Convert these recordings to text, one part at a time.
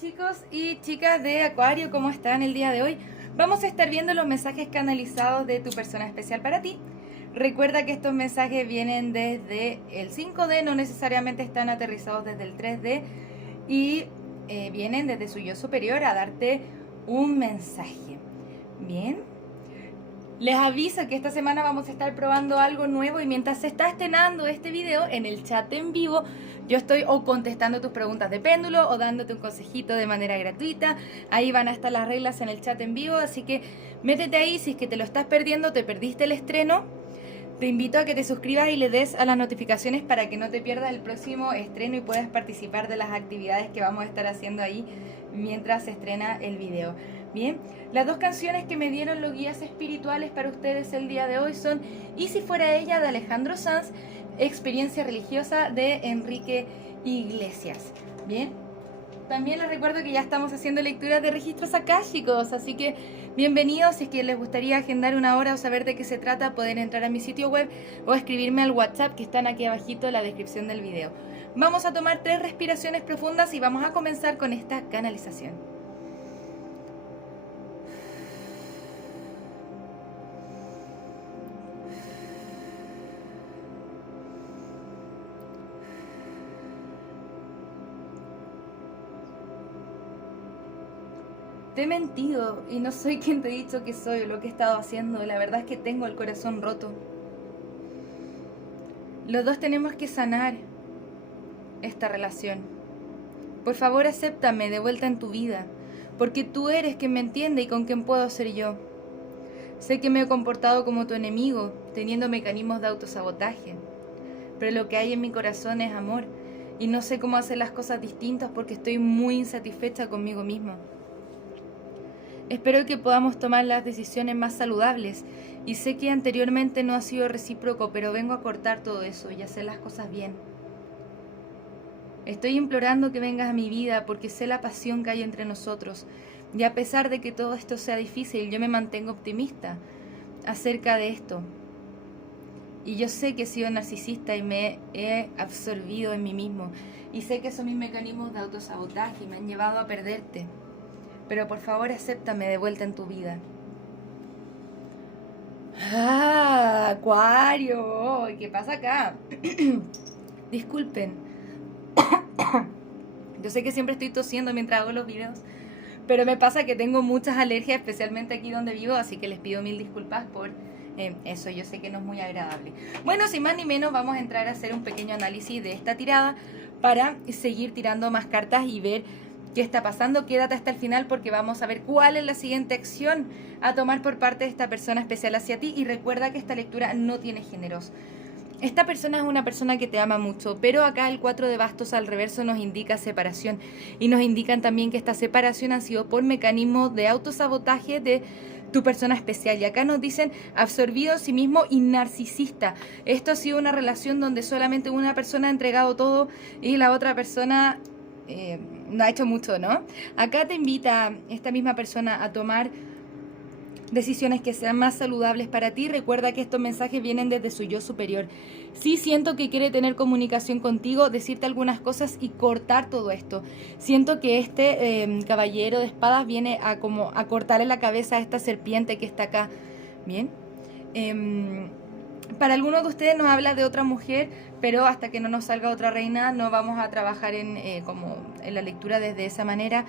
chicos y chicas de Acuario, ¿cómo están el día de hoy? Vamos a estar viendo los mensajes canalizados de tu persona especial para ti. Recuerda que estos mensajes vienen desde el 5D, no necesariamente están aterrizados desde el 3D y vienen desde su yo superior a darte un mensaje. Bien, les aviso que esta semana vamos a estar probando algo nuevo y mientras se está estrenando este video en el chat en vivo, yo estoy o contestando tus preguntas de péndulo o dándote un consejito de manera gratuita. Ahí van a estar las reglas en el chat en vivo, así que métete ahí. Si es que te lo estás perdiendo, te perdiste el estreno, te invito a que te suscribas y le des a las notificaciones para que no te pierdas el próximo estreno y puedas participar de las actividades que vamos a estar haciendo ahí mientras se estrena el video. Bien, las dos canciones que me dieron los guías espirituales para ustedes el día de hoy son Y si fuera ella, de Alejandro Sanz, Experiencia religiosa, de Enrique Iglesias. Bien, también les recuerdo que ya estamos haciendo lecturas de registros akáshicos, así que bienvenidos. Si es que les gustaría agendar una hora o saber de qué se trata, pueden entrar a mi sitio web o escribirme al WhatsApp que están aquí abajito en la descripción del video. Vamos a tomar 3 respiraciones profundas y vamos a comenzar con esta canalización. Te he mentido y no soy quien te he dicho que soy o lo que he estado haciendo. La verdad es que tengo el corazón roto. Los dos tenemos que sanar esta relación. Por favor, acéptame de vuelta en tu vida, porque tú eres quien me entiende y con quien puedo ser yo. Sé que me he comportado como tu enemigo, teniendo mecanismos de autosabotaje, pero lo que hay en mi corazón es amor y no sé cómo hacer las cosas distintas porque estoy muy insatisfecha conmigo misma. Espero que podamos tomar las decisiones más saludables y sé que anteriormente no ha sido recíproco, pero vengo a cortar todo eso y hacer las cosas bien. Estoy implorando que vengas a mi vida porque sé la pasión que hay entre nosotros y a pesar de que todo esto sea difícil, yo me mantengo optimista acerca de esto. Y yo sé que he sido narcisista y me he absorbido en mí mismo y sé que son mis mecanismos de autosabotaje y me han llevado a perderte. Pero por favor, acéptame de vuelta en tu vida. ¡Ah, Acuario! ¿Qué pasa acá? Disculpen. Yo sé que siempre estoy tosiendo mientras hago los videos, pero me pasa que tengo muchas alergias, especialmente aquí donde vivo, así que les pido mil disculpas por eso. Yo sé que no es muy agradable. Bueno, sin más ni menos, vamos a entrar a hacer un pequeño análisis de esta tirada para seguir tirando más cartas y ver qué está pasando. Quédate hasta el final porque vamos a ver cuál es la siguiente acción a tomar por parte de esta persona especial hacia ti. Y recuerda que esta lectura no tiene géneros. Esta persona es una persona que te ama mucho, pero acá el 4 de bastos al reverso nos indica separación. Y nos indican también que esta separación ha sido por mecanismos de autosabotaje de tu persona especial. Y acá nos dicen absorbido en sí mismo y narcisista. Esto ha sido una relación donde solamente una persona ha entregado todo y la otra persona no ha hecho mucho, ¿no? Acá te invita esta misma persona a tomar decisiones que sean más saludables para ti. Recuerda que estos mensajes vienen desde su yo superior. Sí siento que quiere tener comunicación contigo, decirte algunas cosas y cortar todo esto. Siento que este caballero de espadas viene a como a cortarle la cabeza a esta serpiente que está acá. Bien. Para algunos de ustedes nos habla de otra mujer, pero hasta que no nos salga otra reina no vamos a trabajar como en la lectura desde esa manera.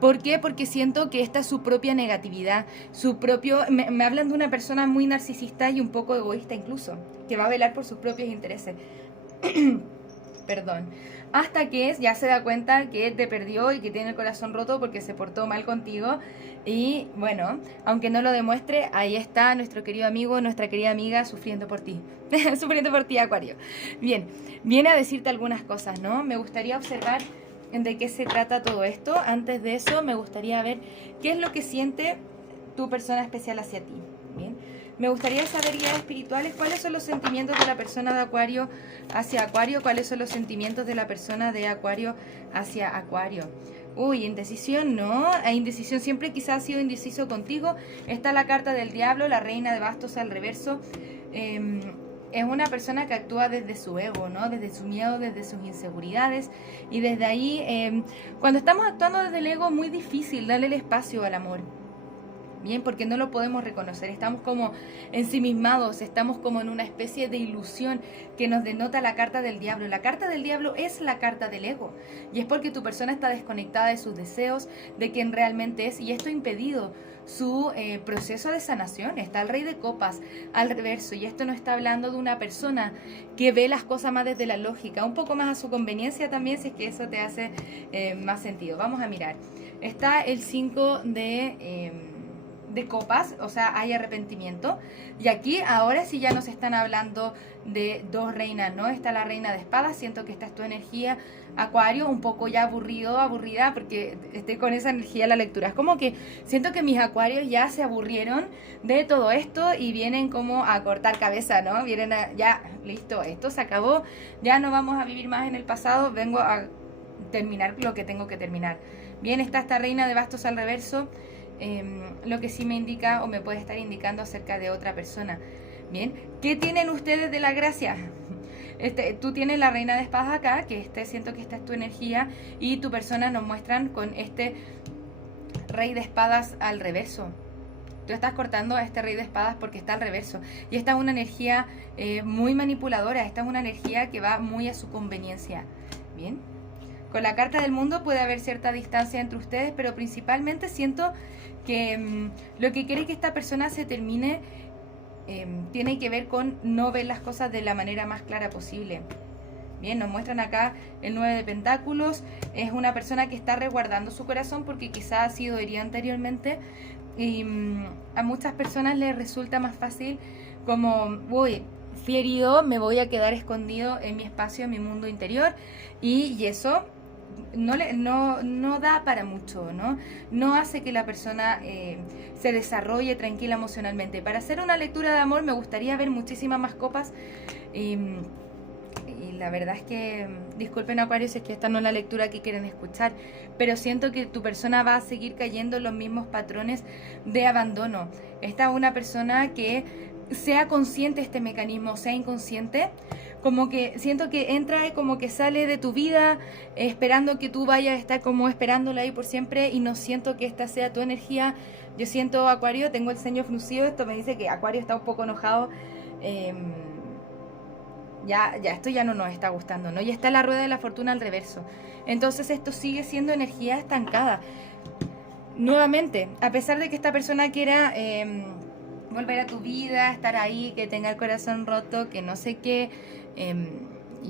¿Por qué? Porque siento que esta es su propia negatividad, su propio... Me hablan de una persona muy narcisista y un poco egoísta incluso, que va a velar por sus propios intereses. Perdón. Hasta que ya se da cuenta que te perdió y que tiene el corazón roto porque se portó mal contigo. Y bueno, aunque no lo demuestre, ahí está nuestro querido amigo, nuestra querida amiga sufriendo por ti. Sufriendo por ti, Acuario. Bien, viene a decirte algunas cosas, ¿no? Me gustaría observar de qué se trata todo esto. Antes de eso, me gustaría ver qué es lo que siente tu persona especial hacia ti. Bien. Me gustaría saber, guías espirituales, cuáles son los sentimientos de la persona de Acuario hacia Acuario, cuáles son los sentimientos de la persona de Acuario hacia Acuario. Uy, indecisión, ¿no? Hay indecisión, siempre quizás ha sido indeciso contigo. Está la carta del diablo, la reina de bastos al reverso. es una persona que actúa desde su ego, ¿no? Desde su miedo, desde sus inseguridades. Y desde ahí, cuando estamos actuando desde el ego, es muy difícil darle el espacio al amor. Bien, porque no lo podemos reconocer, estamos como ensimismados, estamos como en una especie de ilusión que nos denota la carta del diablo. La carta del diablo es la carta del ego, y es porque tu persona está desconectada de sus deseos, de quien realmente es, y esto ha impedido su proceso de sanación. Está el Rey de Copas al reverso, y esto no está hablando de una persona que ve las cosas más desde la lógica, un poco más a su conveniencia también, si es que eso te hace más sentido. Vamos a mirar, está el 5 de copas, o sea, hay arrepentimiento. Y aquí ahora sí ya nos están hablando de dos reinas, ¿no? Está la reina de espadas, siento que esta es tu energía, Acuario, un poco ya aburrida, porque estoy con esa energía en la lectura. Es como que siento que mis acuarios ya se aburrieron de todo esto y vienen como a cortar cabeza, ¿no? Vienen a, ya, listo, esto se acabó, ya no vamos a vivir más en el pasado, vengo a terminar lo que tengo que terminar. Bien, está esta reina de bastos al reverso, lo que sí me indica o me puede estar indicando acerca de otra persona. Bien, ¿qué tienen ustedes de la gracia? Tú tienes la reina de espadas acá, que siento que esta es tu energía, y tu persona nos muestran con este rey de espadas al reverso. Tú estás cortando a este rey de espadas porque está al reverso, y esta es una energía muy manipuladora, esta es una energía que va muy a su conveniencia. Bien, con la carta del mundo puede haber cierta distancia entre ustedes, pero principalmente siento que lo que quiere que esta persona se termine tiene que ver con no ver las cosas de la manera más clara posible. Bien, nos muestran acá el 9 de pentáculos. Es una persona que está resguardando su corazón porque quizá ha sido herida anteriormente, y a muchas personas les resulta más fácil como, uy, fui herido, me voy a quedar escondido en mi espacio, en mi mundo interior, y eso no da para mucho, no hace que la persona se desarrolle tranquila emocionalmente. Para hacer una lectura de amor me gustaría ver muchísimas más copas, y la verdad es que, disculpen Acuario si es que esta no es la lectura que quieren escuchar, pero siento que tu persona va a seguir cayendo en los mismos patrones de abandono. Esta es una persona que sea consciente de este mecanismo, sea inconsciente, como que siento que entra y como que sale de tu vida esperando que tú vayas a estar como esperándola ahí por siempre, y no siento que esta sea tu energía. Yo siento, Acuario, tengo el ceño fruncido, esto me dice que Acuario está un poco enojado, ya esto ya no nos está gustando, ¿no? Y está la rueda de la fortuna al reverso, entonces esto sigue siendo energía estancada. Nuevamente, a pesar de que esta persona quiera volver a tu vida, estar ahí, que tenga el corazón roto, que no sé qué,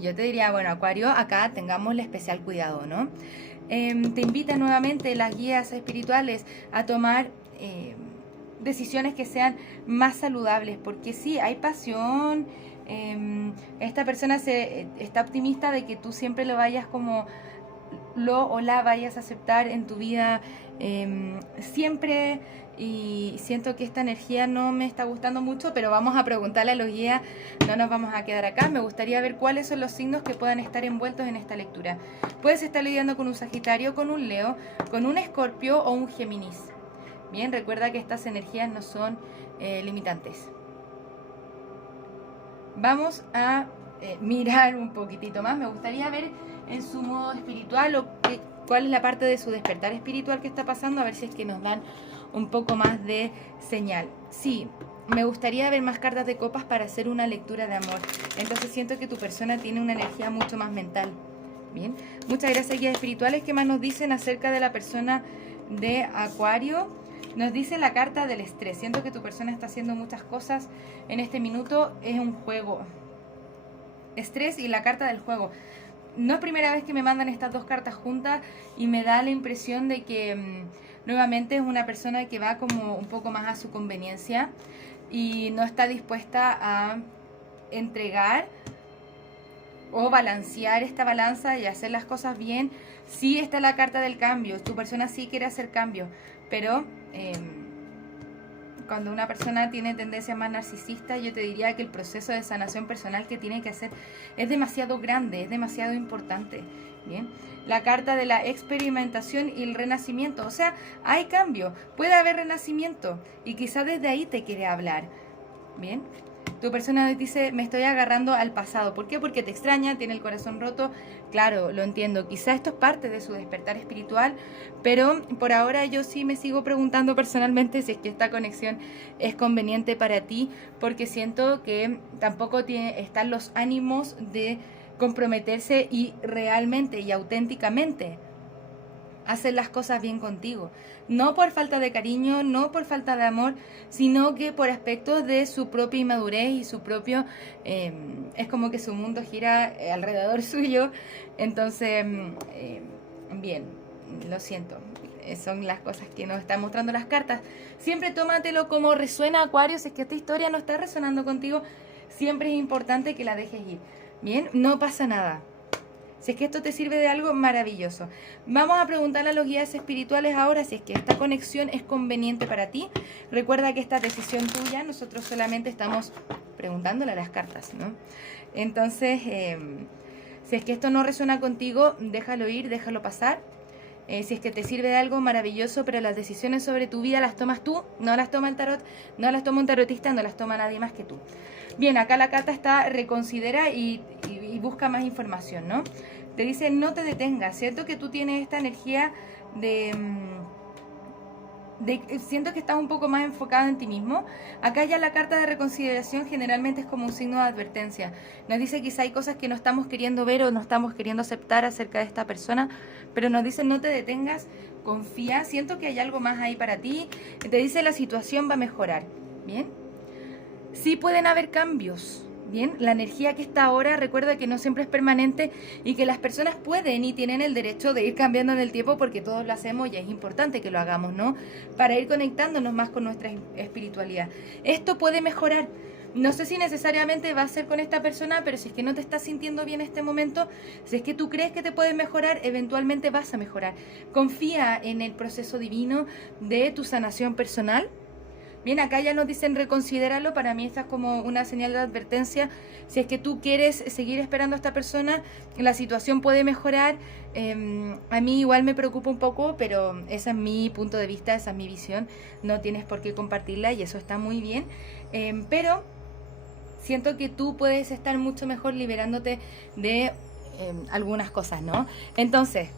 yo te diría, bueno, Acuario, acá tengámosle especial cuidado, ¿no? Te invita nuevamente las guías espirituales a tomar decisiones que sean más saludables, porque sí, hay pasión. Esta persona está optimista de que tú siempre lo vayas como o la vayas a aceptar en tu vida siempre, y siento que esta energía no me está gustando mucho, pero vamos a preguntarle a los guías, no nos vamos a quedar acá. Me gustaría ver cuáles son los signos que puedan estar envueltos en esta lectura. Puedes estar lidiando con un Sagitario, con un Leo, con un Escorpio o un Géminis. Bien, recuerda que estas energías no son limitantes. Vamos a mirar un poquitito más. Me gustaría ver en su modo espiritual cuál es la parte de su despertar espiritual que está pasando, a ver si es que nos dan un poco más de señal. Sí, me gustaría ver más cartas de copas para hacer una lectura de amor. Entonces siento que tu persona tiene una energía mucho más mental. Bien, muchas gracias, guías espirituales. ¿Qué más nos dicen acerca de la persona de Acuario? Nos dice la carta del estrés. Siento que tu persona está haciendo muchas cosas en este minuto. Es un juego. Estrés y la carta del juego. No es primera vez que me mandan estas dos cartas juntas, y me da la impresión de que nuevamente es una persona que va como un poco más a su conveniencia y no está dispuesta a entregar o balancear esta balanza y hacer las cosas bien. Sí está la carta del cambio, tu persona sí quiere hacer cambio, pero cuando una persona tiene tendencia más narcisista, yo te diría que el proceso de sanación personal que tiene que hacer es demasiado grande, es demasiado importante. Bien, la carta de la experimentación y el renacimiento, o sea, hay cambio, puede haber renacimiento, y quizá desde ahí te quiere hablar. Bien, Tu persona dice, me estoy agarrando al pasado. ¿Por qué? Porque te extraña, tiene el corazón roto. Claro, lo entiendo. Quizá esto es parte de su despertar espiritual, pero por ahora yo sí me sigo preguntando personalmente si es que esta conexión es conveniente para ti, porque siento que tampoco están los ánimos de comprometerse y realmente y auténticamente hacer las cosas bien contigo. No por falta de cariño, no por falta de amor, sino que por aspectos de su propia inmadurez y su propio... es como que su mundo gira alrededor suyo. Entonces, bien, lo siento. Son las cosas que nos están mostrando las cartas. Siempre tómatelo como resuena, Acuario. Si es que esta historia no está resonando contigo, siempre es importante que la dejes ir. Bien, no pasa nada. Si es que esto te sirve de algo, maravilloso. Vamos a preguntarle a los guías espirituales ahora si es que esta conexión es conveniente para ti. Recuerda que esta es decisión tuya, nosotros solamente estamos preguntándole a las cartas, ¿no? Entonces, si es que esto no resuena contigo, déjalo ir, déjalo pasar. Si es que te sirve de algo, maravilloso, pero las decisiones sobre tu vida las tomas tú, no las toma el tarot, no las toma un tarotista, no las toma nadie más que tú. Bien, acá la carta está reconsidera y busca más información, ¿no? Te dice no te detengas, ¿cierto? Que tú tienes esta energía siento que estás un poco más enfocado en ti mismo. Acá ya la carta de reconsideración generalmente es como un signo de advertencia. Nos dice quizá hay cosas que no estamos queriendo ver o no estamos queriendo aceptar acerca de esta persona, pero nos dice no te detengas, confía, siento que hay algo más ahí para ti. Te dice la situación va a mejorar, ¿bien? Sí pueden haber cambios, ¿bien? La energía que está ahora, recuerda que no siempre es permanente y que las personas pueden y tienen el derecho de ir cambiando en el tiempo porque todos lo hacemos y es importante que lo hagamos, ¿no? Para ir conectándonos más con nuestra espiritualidad. Esto puede mejorar. No sé si necesariamente va a ser con esta persona, pero si es que no te estás sintiendo bien en este momento, si es que tú crees que te puedes mejorar, eventualmente vas a mejorar. Confía en el proceso divino de tu sanación personal. Bien, acá ya nos dicen reconsidéralo, para mí esta es como una señal de advertencia. Si es que tú quieres seguir esperando a esta persona, la situación puede mejorar. A mí igual me preocupa un poco, pero ese es mi punto de vista, esa es mi visión. No tienes por qué compartirla y eso está muy bien. Pero siento que tú puedes estar mucho mejor liberándote de algunas cosas, ¿no? Entonces...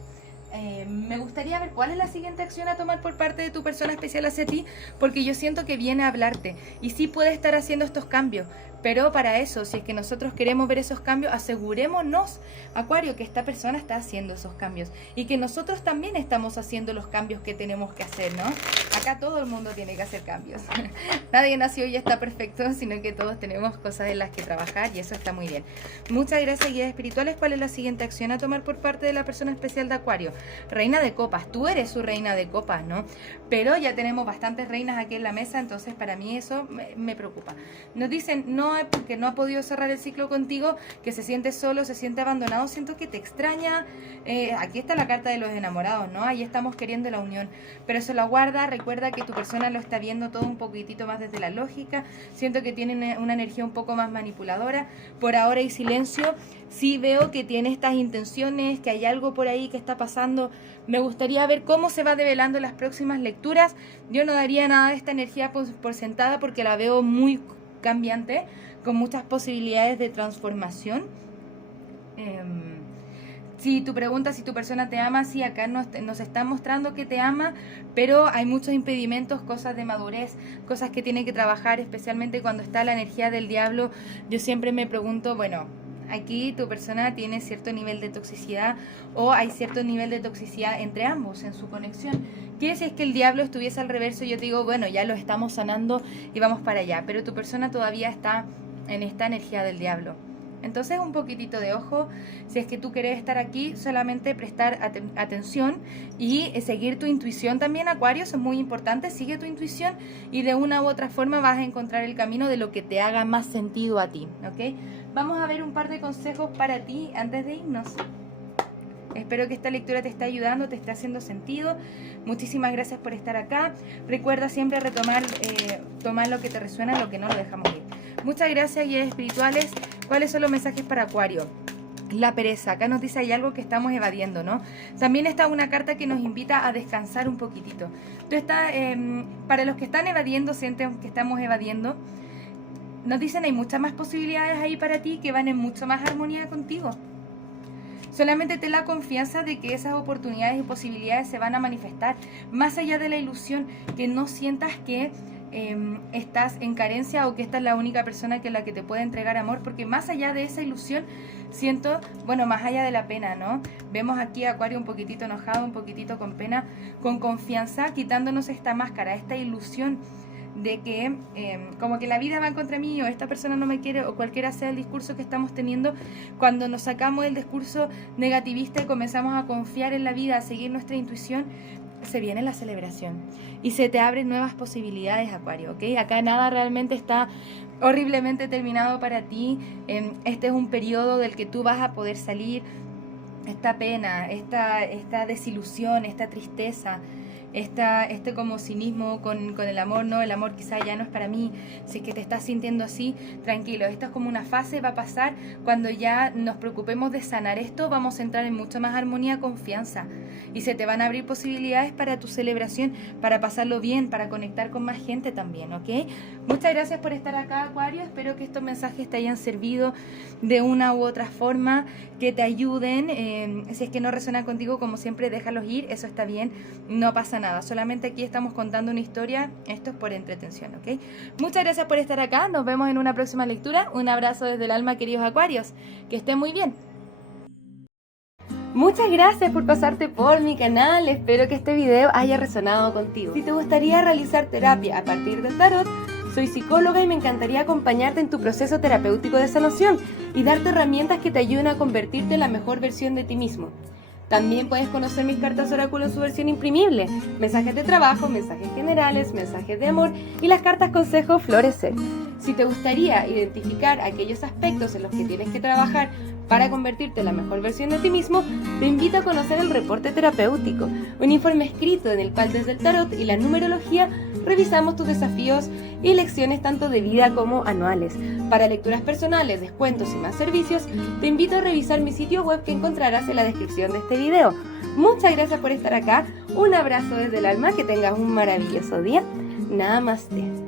me gustaría ver cuál es la siguiente acción a tomar por parte de tu persona especial hacia ti, porque yo siento que viene a hablarte y sí puede estar haciendo estos cambios, pero para eso, si es que nosotros queremos ver esos cambios, asegurémonos, Acuario, que esta persona está haciendo esos cambios y que nosotros también estamos haciendo los cambios que tenemos que hacer, ¿no? Acá todo el mundo tiene que hacer cambios. Nadie nació y ya está perfecto, sino que todos tenemos cosas en las que trabajar y eso está muy bien. Muchas gracias, guías espirituales. ¿Cuál es la siguiente acción a tomar por parte de la persona especial de Acuario? Reina de copas. Tú eres su reina de copas, ¿no? Pero ya tenemos bastantes reinas aquí en la mesa, entonces para mí eso me preocupa. Nos dicen, no, porque no ha podido cerrar el ciclo contigo, que se siente solo, se siente abandonado, siento que te extraña. Aquí está la carta de los enamorados, ¿no? Ahí estamos queriendo la unión, pero eso lo guarda. Recuerda que tu persona lo está viendo todo un poquitito más desde la lógica. Siento que tiene una energía un poco más manipuladora. Por ahora hay silencio. Sí veo que tiene estas intenciones, que hay algo por ahí que está pasando. Me gustaría ver cómo se va develando en las próximas lecturas. Yo no daría nada de esta energía por sentada porque la veo muy cambiante, con muchas posibilidades de transformación. Si tu pregunta si tu persona te ama, sí, acá nos está mostrando que te ama, pero hay muchos impedimentos, cosas de madurez, cosas que tiene que trabajar, especialmente cuando está la energía del diablo. Yo siempre me pregunto, bueno, aquí tu persona tiene cierto nivel de toxicidad o hay cierto nivel de toxicidad entre ambos en su conexión. Que si es que el diablo estuviese al reverso, yo te digo, bueno, ya lo estamos sanando y vamos para allá, pero tu persona todavía está en esta energía del diablo. Entonces un poquitito de ojo, si es que tú quieres estar aquí, solamente prestar atención y seguir tu intuición también, Acuario, eso es muy importante, sigue tu intuición y de una u otra forma vas a encontrar el camino de lo que te haga más sentido a ti, ¿ok? Vamos a ver un par de consejos para ti antes de irnos. Espero que esta lectura te esté ayudando, te esté haciendo sentido. Muchísimas gracias por estar acá. Recuerda siempre retomar, tomar lo que te resuena, lo que no lo dejamos ir. Muchas gracias, guías espirituales. ¿Cuáles son los mensajes para Acuario? La pereza. Acá nos dice hay algo que estamos evadiendo, ¿no? También está una carta que nos invita a descansar un poquitito. Para los que están evadiendo, sienten que estamos evadiendo. nos dicen hay muchas más posibilidades ahí para ti que van en mucho más armonía contigo. Solamente ten la confianza de que esas oportunidades y posibilidades se van a manifestar. Más allá de la ilusión, que no sientas que estás en carencia o que esta es la única persona que la que te puede entregar amor, porque más allá de esa ilusión siento, bueno, más allá de la pena, ¿no? Vemos aquí a Acuario un poquitito enojado, un poquitito con pena, con confianza, quitándonos esta máscara, esta ilusión de que como que la vida va en contra mí o esta persona no me quiere o cualquiera sea el discurso que estamos teniendo. Cuando nos sacamos el discurso negativista y comenzamos a confiar en la vida, a seguir nuestra intuición, se viene la celebración y se te abren nuevas posibilidades, Acuario, ¿ok? Acá nada realmente está horriblemente terminado para ti. Este es un periodo del que tú vas a poder salir. Esta pena, esta desilusión, esta tristeza, este como cinismo con el amor, no, el amor quizá ya no es para mí. Si es que te estás sintiendo así, tranquilo, esto es como una fase, va a pasar. Cuando ya nos preocupemos de sanar esto, vamos a entrar en mucha más armonía, confianza, y se te van a abrir posibilidades para tu celebración, para pasarlo bien, para conectar con más gente también, ¿ok? Muchas gracias por estar acá, Acuario. Espero que estos mensajes te hayan servido de una u otra forma, que te ayuden. Si es que no resuenan contigo, como siempre, déjalos ir, eso está bien, no pasa nada. Solamente aquí estamos contando una historia, esto es por entretención, ¿ok? Muchas gracias por estar acá, nos vemos en una próxima lectura. Un abrazo desde el alma, queridos Acuarios, que estén muy bien. Muchas gracias por pasarte por mi canal, espero que este video haya resonado contigo. Si te gustaría realizar terapia a partir del tarot, soy psicóloga y me encantaría acompañarte en tu proceso terapéutico de sanación y darte herramientas que te ayuden a convertirte en la mejor versión de ti mismo. También puedes conocer mis cartas oráculo en su versión imprimible, mensajes de trabajo, mensajes generales, mensajes de amor y las cartas consejo florecer. Si te gustaría identificar aquellos aspectos en los que tienes que trabajar para convertirte en la mejor versión de ti mismo, te invito a conocer el reporte terapéutico, un informe escrito en el cual desde el tarot y la numerología revisamos tus desafíos y lecciones tanto de vida como anuales. Para lecturas personales, descuentos y más servicios, te invito a revisar mi sitio web que encontrarás en la descripción de este video. Muchas gracias por estar acá, un abrazo desde el alma, que tengas un maravilloso día. Namaste.